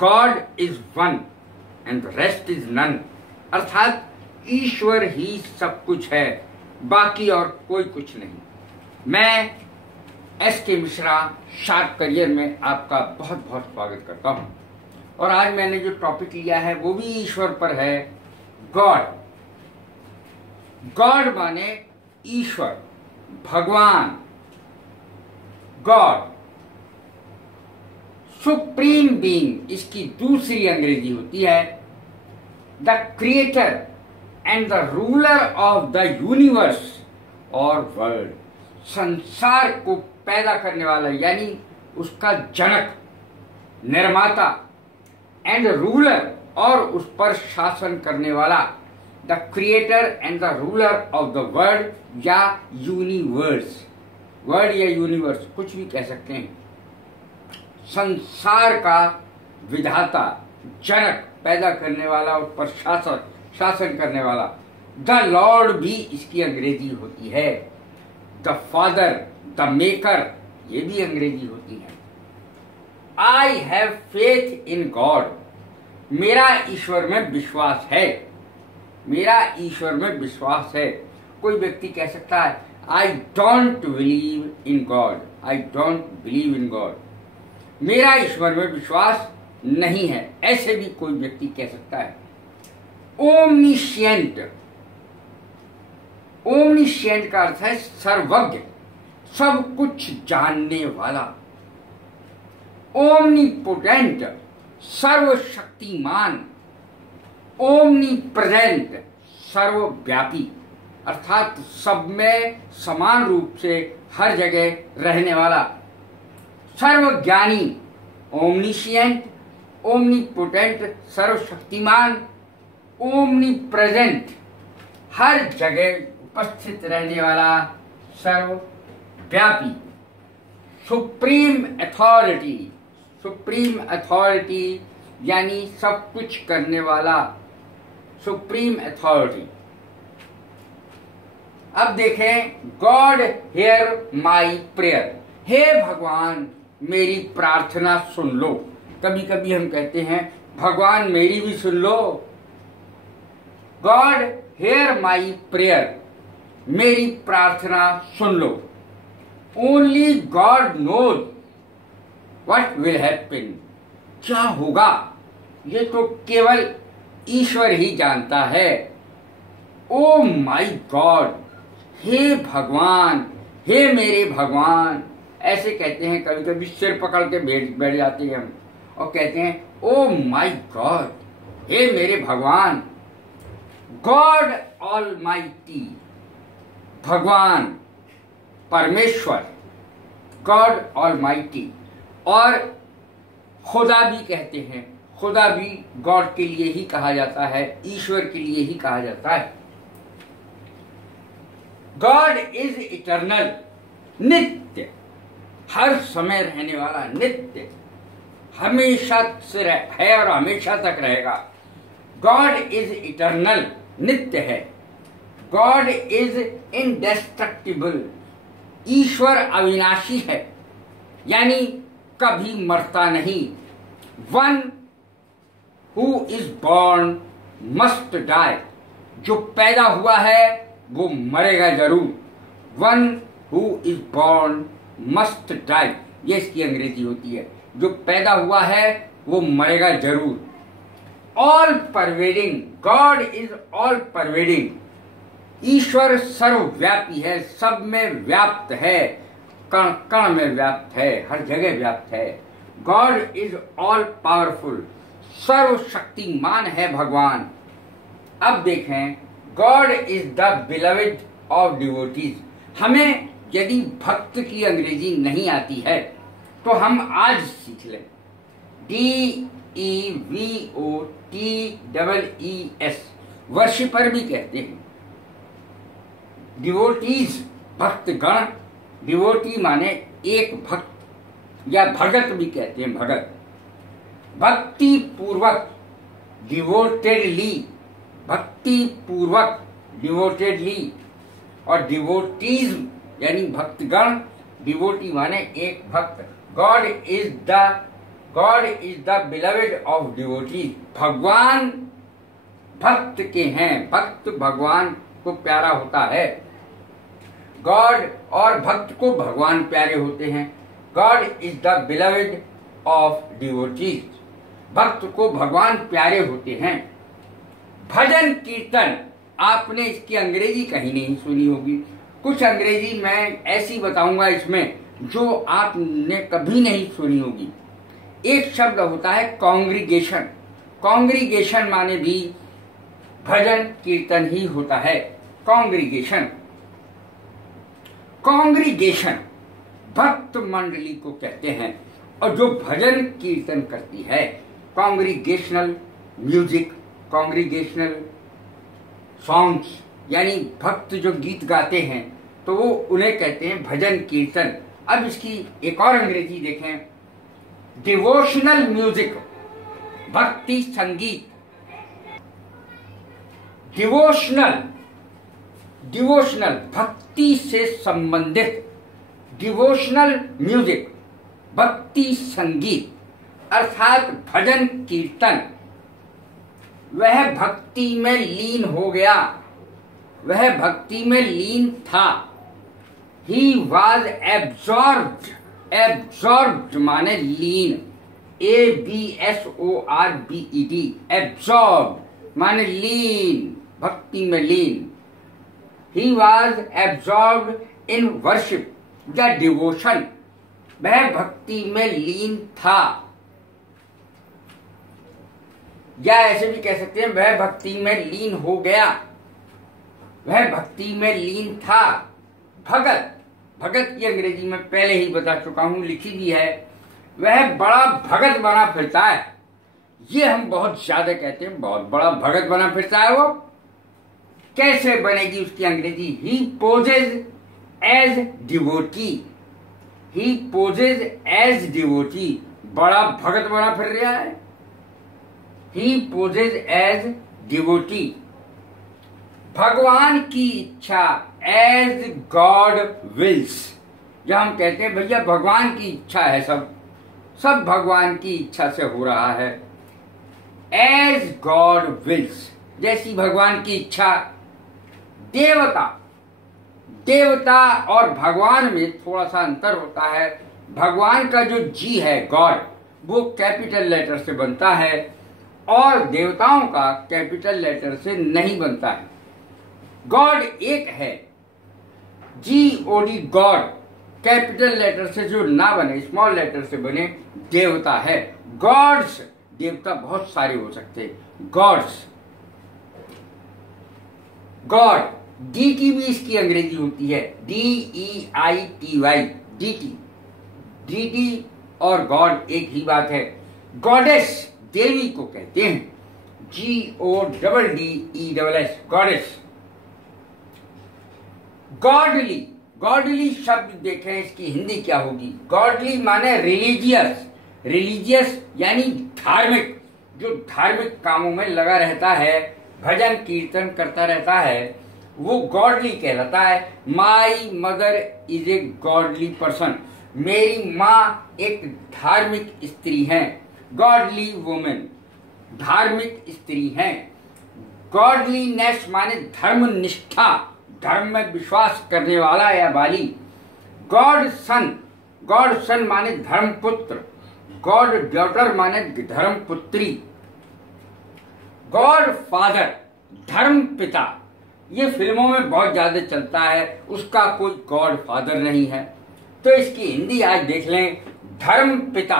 God is one and the rest is none, अर्थात ईश्वर ही सब कुछ है, बाकी और कोई कुछ नहीं। मैं एस.के. मिश्रा शार्प करियर में आपका बहुत बहुत स्वागत करता हूं। और आज मैंने जो टॉपिक लिया है वो भी ईश्वर पर है, गॉड। गॉड माने ईश्वर, भगवान, गॉड, सुप्रीम बीइंग, इसकी दूसरी अंग्रेजी होती है the creator and the ruler of the universe और वर्ल्ड। संसार को पैदा करने वाला यानी उसका जनक, निर्माता, एंड रूलर और उस पर शासन करने वाला, the creator and the ruler of the world या यूनिवर्स। वर्ल्ड या यूनिवर्स कुछ भी कह सकते हैं। संसार का विधाता, जनक, पैदा करने वाला, उस पर शासन करने वाला। द लॉर्ड भी इसकी अंग्रेजी होती है। द फादर, द मेकर, ये भी अंग्रेजी होती है। I have faith in God, मेरा ईश्वर में विश्वास है, मेरा ईश्वर में विश्वास है। कोई व्यक्ति कह सकता है I don't believe in God, I don't believe in God, मेरा ईश्वर में विश्वास नहीं है, ऐसे भी कोई व्यक्ति कह सकता है। ओमनिशिएंट, ओमनिशिएंट का अर्थ है सर्वज्ञ, सब कुछ जानने वाला। ओमनीपोटेंट, सर्वशक्तिमान। ओमनीप्रेजेंट, सर्वव्यापी, अर्थात सब में समान रूप से हर जगह रहने वाला। सर्वज्ञानी, ओमनिशिएंट, ओमनीपोटेंट, सर्वशक्तिमान, ओमनीप्रेजेंट, हर जगह उपस्थित रहने वाला, सर्वव्यापी। सुप्रीम अथॉरिटी, सुप्रीम अथॉरिटी यानी सब कुछ करने वाला, सुप्रीम अथॉरिटी। अब देखें, गॉड हियर माई प्रेयर, हे भगवान मेरी प्रार्थना सुन लो। कभी कभी हम कहते हैं भगवान मेरी भी सुन लो। गॉड हियर माई प्रेयर, मेरी प्रार्थना सुन लो। Only God knows what will happen, क्या होगा ये तो केवल ईश्वर ही जानता है। ओ माई गॉड, हे भगवान, हे मेरे भगवान, ऐसे कहते हैं। कभी कभी सिर पकड़ के बैठ जाते हैं हम और कहते हैं ओ माई गॉड, हे मेरे भगवान। गॉड ऑलमाइटी, भगवान, परमेश्वर, गॉड ऑलमाइटी। और खुदा भी कहते हैं, खुदा भी गॉड के लिए ही कहा जाता है, ईश्वर के लिए ही कहा जाता है। गॉड इज इटर्नल, नित्य, हर समय रहने वाला, नित्य, हमेशा से है और हमेशा तक रहेगा। गॉड इज इटर्नल, नित्य है। गॉड इज इंडेस्ट्रक्टिबल, ईश्वर अविनाशी है, यानी कभी मरता नहीं। One who is born must die, जो पैदा हुआ है वो मरेगा जरूर। One who is born must die, ये इसकी अंग्रेजी होती है। जो पैदा हुआ है वो मरेगा जरूर। All pervading, God is all pervading, ईश्वर सर्वव्यापी है, सब में व्याप्त है, कण कण में व्याप्त है, हर जगह व्याप्त है। गॉड इज ऑल पावरफुल, सर्वशक्तिमान है भगवान। अब देखें, God is the beloved of devotees. हमें यदि भक्त की अंग्रेजी नहीं आती है तो हम आज सीख लें। DEVOTEES, वर्शिपर भी कहते हैं। डिवोटीज, भक्तगण, डिवोटी माने एक भक्त या भगत भी कहते हैं, भगत। भक्ति पूर्वक, डिवोटेडली, भक्ति पूर्वक, डिवोटेडली। और डिवोटीज यानी भक्तगण, डिवोटी माने एक भक्त। God is the beloved of devotees. भगवान भक्त के हैं, भक्त भगवान को प्यारा होता है। गॉड और भक्त को भगवान प्यारे होते हैं। God is the beloved of devotees, भक्त को भगवान प्यारे होते हैं। भजन कीर्तन, आपने इसकी अंग्रेजी कहीं नहीं सुनी होगी। कुछ अंग्रेजी मैं ऐसी बताऊंगा इसमें जो आपने कभी नहीं सुनी होगी। एक शब्द होता है कॉन्ग्रीगेशन। कॉन्ग्रीगेशन माने भी भजन कीर्तन ही होता है। कॉन्ग्रीगेशन, कॉन्ग्रीगेशन भक्त मंडली को कहते हैं। और जो भजन कीर्तन करती है, कॉन्ग्रीगेशनल म्यूजिक, कॉन्ग्रीगेशनल सॉन्ग्स, यानी भक्त जो गीत गाते हैं तो वो उन्हें कहते हैं भजन कीर्तन। अब इसकी एक और अंग्रेजी देखें, डिवोशनल म्यूजिक, भक्ति संगीत। डिवोशनल, डिवोशनल भक्ति से संबंधित, डिवोशनल म्यूजिक भक्ति संगीत, अर्थात भजन कीर्तन। वह भक्ति में लीन हो गया, वह भक्ति में लीन था। He was absorbed, absorbed माने लीन, ABSORBED, absorbed माने लीन, भक्ति में लीन। He was absorbed in worship, या डिवोशन, वह भक्ति में लीन था। या ऐसे भी कह सकते हैं वह भक्ति में लीन हो गया, वह भक्ति में लीन था। भगत, भगत की अंग्रेजी में पहले ही बता चुका हूं, लिखी भी है। वह बड़ा भगत बना फिरता है। ये हम बहुत ज्यादा कहते हैं, बहुत बड़ा भगत बना फिरता है। वो कैसे बनेगी उसकी अंग्रेजी? ही पोजेज एज डिवोटी, ही पोजेज एज डिवोटी, बड़ा भगत बना फिर रहा है। ही पोजेज एज डिवोटी, भगवान की इच्छा, एज गॉड विल्स। जब हम कहते हैं भैया भगवान की इच्छा है, सब भगवान की इच्छा से हो रहा है। एज गॉड विल्स, जैसी भगवान की इच्छा। देवता, देवता और भगवान में थोड़ा सा अंतर होता है। भगवान का जो जी है, गॉड, वो कैपिटल लेटर से बनता है और देवताओं का कैपिटल लेटर से नहीं बनता है। गॉड एक है, GOD, गॉड कैपिटल लेटर से जो ना बने, स्मॉल लेटर से बने, देवता है। गॉड्स, देवता बहुत सारे हो सकते हैं। गॉड्स, गॉड, DT भी इसकी अंग्रेजी होती है, DEITY, DT, DT और गॉड एक ही बात है। गॉडेस, देवी को कहते हैं, GODDESS, गॉडेस। गॉडली, गॉडली शब्द देखें इसकी हिंदी क्या होगी? गॉडली माने रिलीजियस, रिलीजियस यानी धार्मिक, जो धार्मिक कामों में लगा रहता है, भजन कीर्तन करता रहता है, वो गॉडली कहलाता है। My mother is a godly person, मेरी माँ एक धार्मिक स्त्री है। गॉडली वुमेन, धार्मिक स्त्री है। गॉडलीनेस माने धर्म निष्ठा, धर्म में विश्वास करने वाला या वाली। गॉड सन, गॉड सन माने धर्म पुत्र। गॉड डॉटर माने धर्म पुत्री। गॉड फादर, धर्म पिता, ये फिल्मों में बहुत ज्यादा चलता है, उसका कोई गॉड फादर नहीं है। तो इसकी हिंदी आज देख लें, धर्म पिता,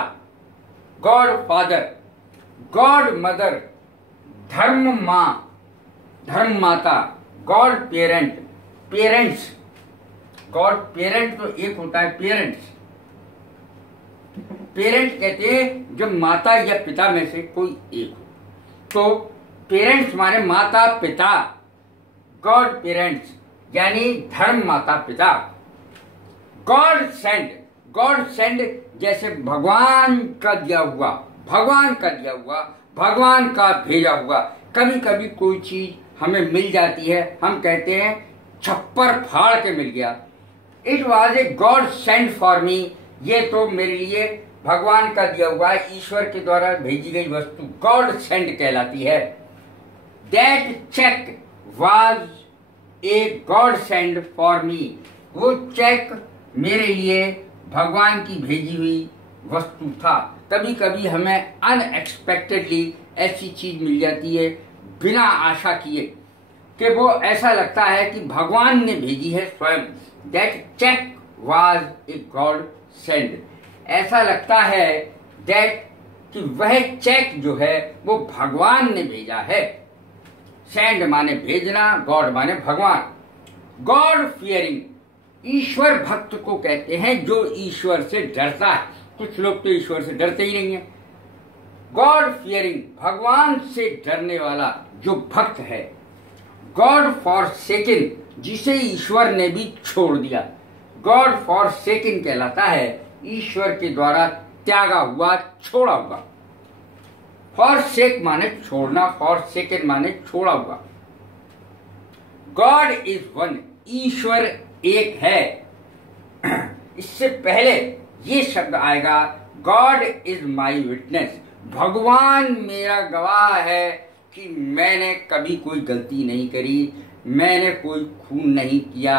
गॉड फादर। गॉड मदर, धर्म माँ, धर्म माता। God parent, parents, God parent तो एक होता है, पेरेंट्स। पेरेंट कहते हैं जब माता या पिता में से कोई एक हो, तो पेरेंट्स माने माता पिता। गॉड पेरेंट्स यानी धर्म माता पिता। गॉड सेंड, गॉड सेंड जैसे भगवान का दिया हुआ, भगवान का दिया हुआ, भगवान का भेजा हुआ। कभी कभी कोई चीज हमें मिल जाती है, हम कहते हैं छप्पर फाड़ के मिल गया। It was a godsend for मी, ये तो मेरे लिए भगवान का दिया हुआ ईश्वर के द्वारा भेजी गई वस्तु गॉड सेंड कहलाती है। That cheque was a godsend for me. वो चेक मेरे लिए भगवान की भेजी हुई वस्तु था। कभी कभी हमें अनएक्सपेक्टेडली ऐसी चीज मिल जाती है बिना आशा किए कि वो ऐसा लगता है कि भगवान ने भेजी है स्वयं। That cheque was a godsend. ऐसा लगता है दैट कि वह चेक जो है वो भगवान ने भेजा है। सेंड माने भेजना, गॉड माने भगवान। गॉड फियरिंग, ईश्वर भक्त को कहते हैं जो ईश्वर से डरता है। कुछ लोग तो ईश्वर से डरते ही नहीं है। गॉड फियरिंग, भगवान से डरने वाला जो भक्त है। गॉड फॉरसेकन, जिसे ईश्वर ने भी छोड़ दिया। गॉड फॉरसेकन कहलाता है ईश्वर के द्वारा त्यागा हुआ, छोड़ा हुआ। फॉरसेक माने छोड़ना, फॉरसेकन माने छोड़ा हुआ। गॉड इज वन, ईश्वर एक है। इससे पहले ये शब्द आएगा गॉड इज माई विटनेस। भगवान मेरा गवाह है कि मैंने कभी कोई गलती नहीं करी, मैंने कोई खून नहीं किया।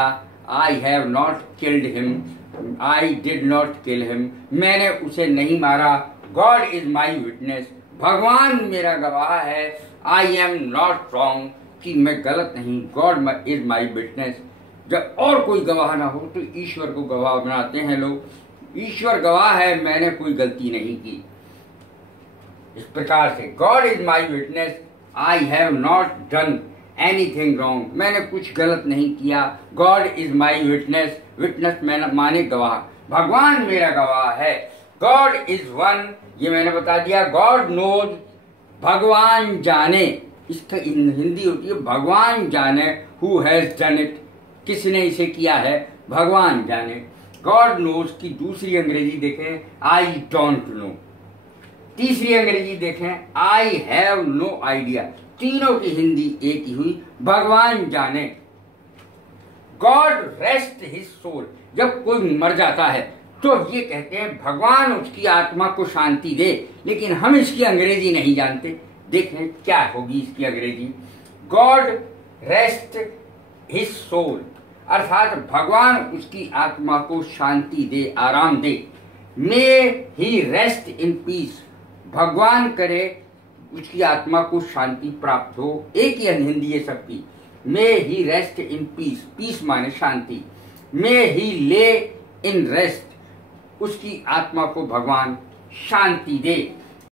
I have not killed him, I did not kill him, मैंने उसे नहीं मारा। गॉड इज माई विटनेस, भगवान मेरा गवाह है। आई एम नॉट रॉन्ग, कि मैं गलत नहीं। God is my witness. जब और कोई गवाह ना हो तो ईश्वर को गवाह बनाते हैं लोग। ईश्वर गवाह है, मैंने कोई गलती नहीं की। इस प्रकार से God is my witness, I have not done anything wrong, मैंने कुछ गलत नहीं किया। God is my witness, witness माने गवाह, भगवान मेरा गवाह है। गॉड इज वन, ये मैंने बता दिया। गॉड नोज, भगवान जाने, इसका हिंदी होती है भगवान जाने। हु हैज डन इट, किसने इसे किया है, भगवान जाने। गॉड नोज की दूसरी अंग्रेजी देखें, आई डोंट नो। तीसरी अंग्रेजी देखें, आई हैव नो आइडिया। तीनों की हिंदी एक ही हुई, भगवान जाने। गॉड रेस्ट हिज सोल, जब कोई मर जाता है तो ये कहते हैं भगवान उसकी आत्मा को शांति दे, लेकिन हम इसकी अंग्रेजी नहीं जानते। देखें क्या होगी इसकी अंग्रेजी। गॉड रेस्ट हिज सोल, अर्थात भगवान उसकी आत्मा को शांति दे, आराम दे। मे ही रेस्ट इन पीस, भगवान करे उसकी आत्मा को शांति प्राप्त हो। एक ही हिंदी है सबकी। मे ही रेस्ट इन पीस, पीस माने शांति। मे ही ले इन रेस्ट, उसकी आत्मा को भगवान शांति दे।